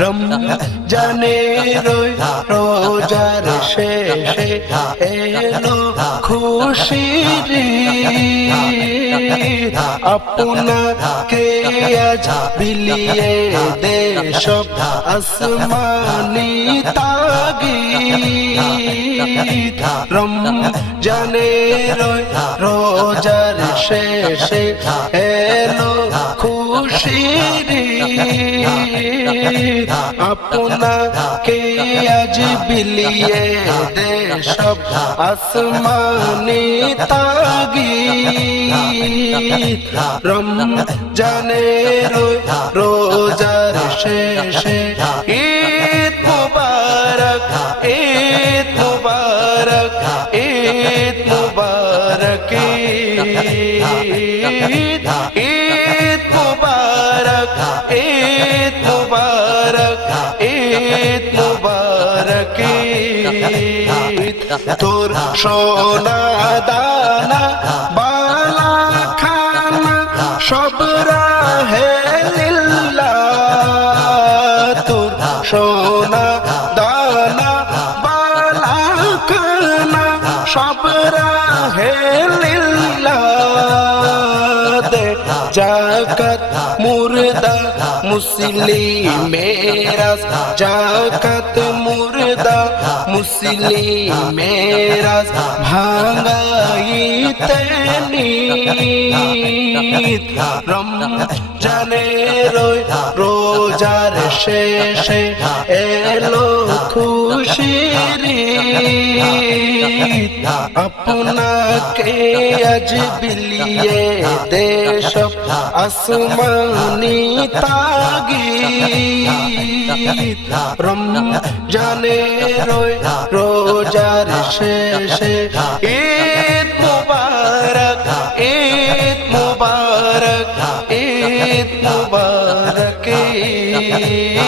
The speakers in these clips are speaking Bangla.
রমজানের রোজার শেষে এলো খুশির ঈদ আপনাকে আজ বিলিয়ে দে সব আসমানি তাগিদ রমজানের রোজার শেষে এলো খুশির ঈদ আপনাকে আজ বিলিয়ে দে সব আসমানি তাগিদ রমজানের রোজার শেষে ঈদ মুবারক ঈদ মুবারক ঈদ মুবারক ঈদ ঈদ মুবারক ঈদ মুবারক ঈদ মুবারক ঈদ তোর সোনা দানা বালা খানা সব রাহে লিল্লাহ তোর সোনা দানা বালা খানা সব রাহে লিল্লাহ দে জাকাত মুর্দা মুসলিমেরা জাকাত মুর্দা মুসলিমেরা ভাঙাইতে নিত রমজানের রোজার শেষে এলো খুশির ঈদ আপনাকে আজ বিলিয়ে দে সব আসমানি তাগিদ রমজানের রোজার শেষে ঈদ মুবারক ঈদ মুবারক ঈদ মুবারক ঈদ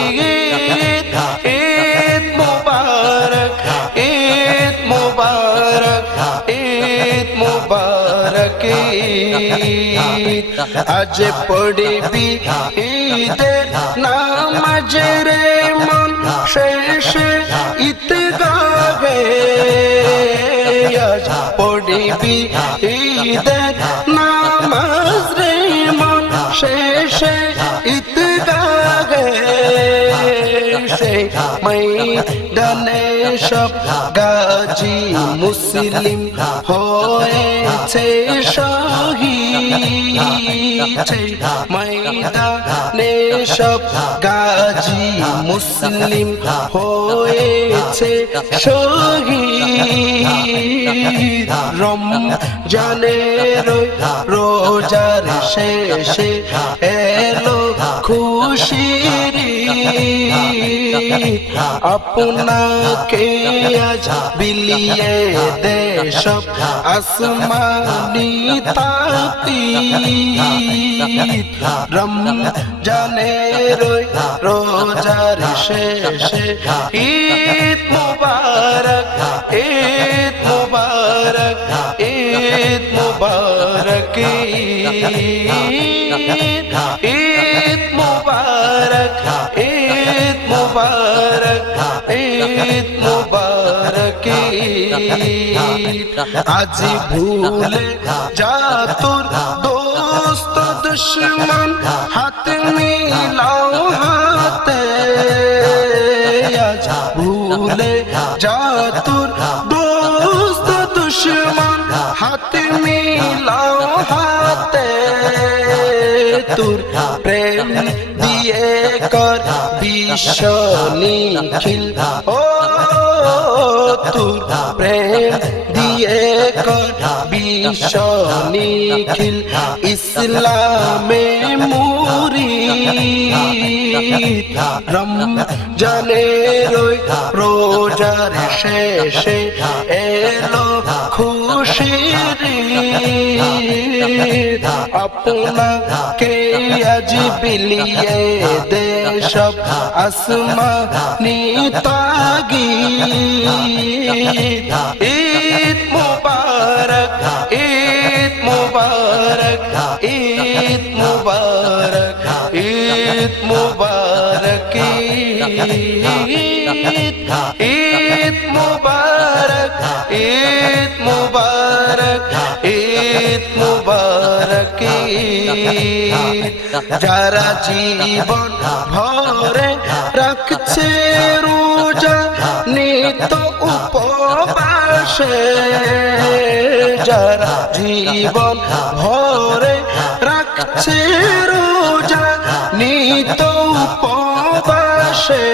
ঈদ মুবারক ঈদ মুবারক ঈদ মুবারক ঈদ আজ পড়বি ঈদের নামাজ রে মন শেষে ঈদগাহে আজ পড়বি ঈদের নামাজ রে মন শেষে ঈদগাহে সে ময়দানে সব গাজী মুসলিম হয়েছে শহীদ ময়দানে সব গাজী মুসলিম হয়েছে শহীদ রমজানের রোজার শেষে এলো খুশির ঈদ আপনাকে আজ বিলিয়ে দে সব আসমানি তাগিদ রমজানের রোজার শেষে ঈদ মুবারক ঈদ মুবারক ঈদ মুবারক ঈদ ঈদ মুবারক ঈদ মুবারক ঈদ মুবারক ঈদ আজ ভুলে যা তোর দোস্ত দুশ্মন হাত মিলাও হাতে আজ ভুলে যা তোর দোস্ত দুশ্মন হাত মিলাও হাতে তোর প্রেম দিয়ে কর বিশ্ব নিখিল ও তোর প্রেম দিয়ে কর বিশ্ব নিখিল ইসলামে মুরিদ রমজানের রোজার শেষে এলো খুশির ঈদ আপনাকে আজ বিলিয়ে দে সব আসমানি তাগিদ ঈদ মুবারক ঈদ মুবারক ঈদ মুবারক ঈদ মুবারক। ঈদ মুবারক ঈদ মুবারক ঈদ যারা জীবন ভরে রাখছে রোজা নিত উপবাসে যারা জীবন ভরে রাখছে রোজা নিত উপবাসে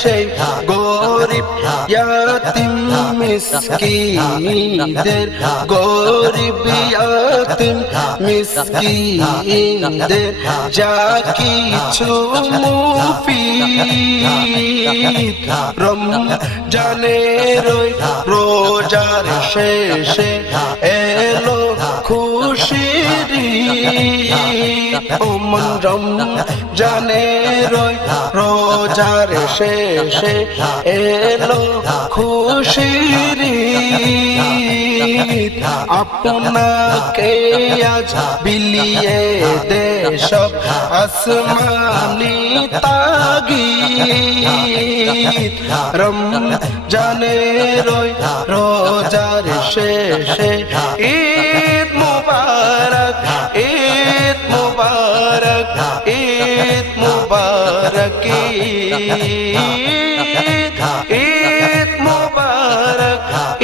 সেই গরিব ইয়াতিম মিসকিনদের গরিব ইয়াতিম মিসকিনদের যা কিছু মুফিদ রমজানের রোজার শেষে এলো খুশির ঈদ ওমন রমজানের রোজার শেষে এলো খুশির ঈদ আপনাকে আজ বিলিয়ে দে সব আসমানি তাগিদ রমজানের রোজার শেষে ঈদ মুবারক ঈদ মুবারক ঈদ মুবারক ঈদ মুবারক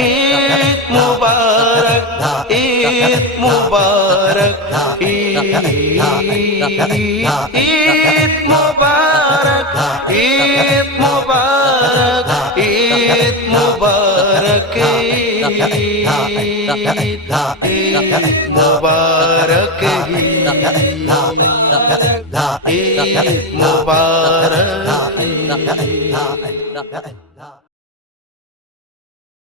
ঈদ মুবারক ঈদ মুবারক ঈদ মুবারক ঈদ মুবারক ঈদ মুবারক ঈদ মুবারক ঈদ মুবারক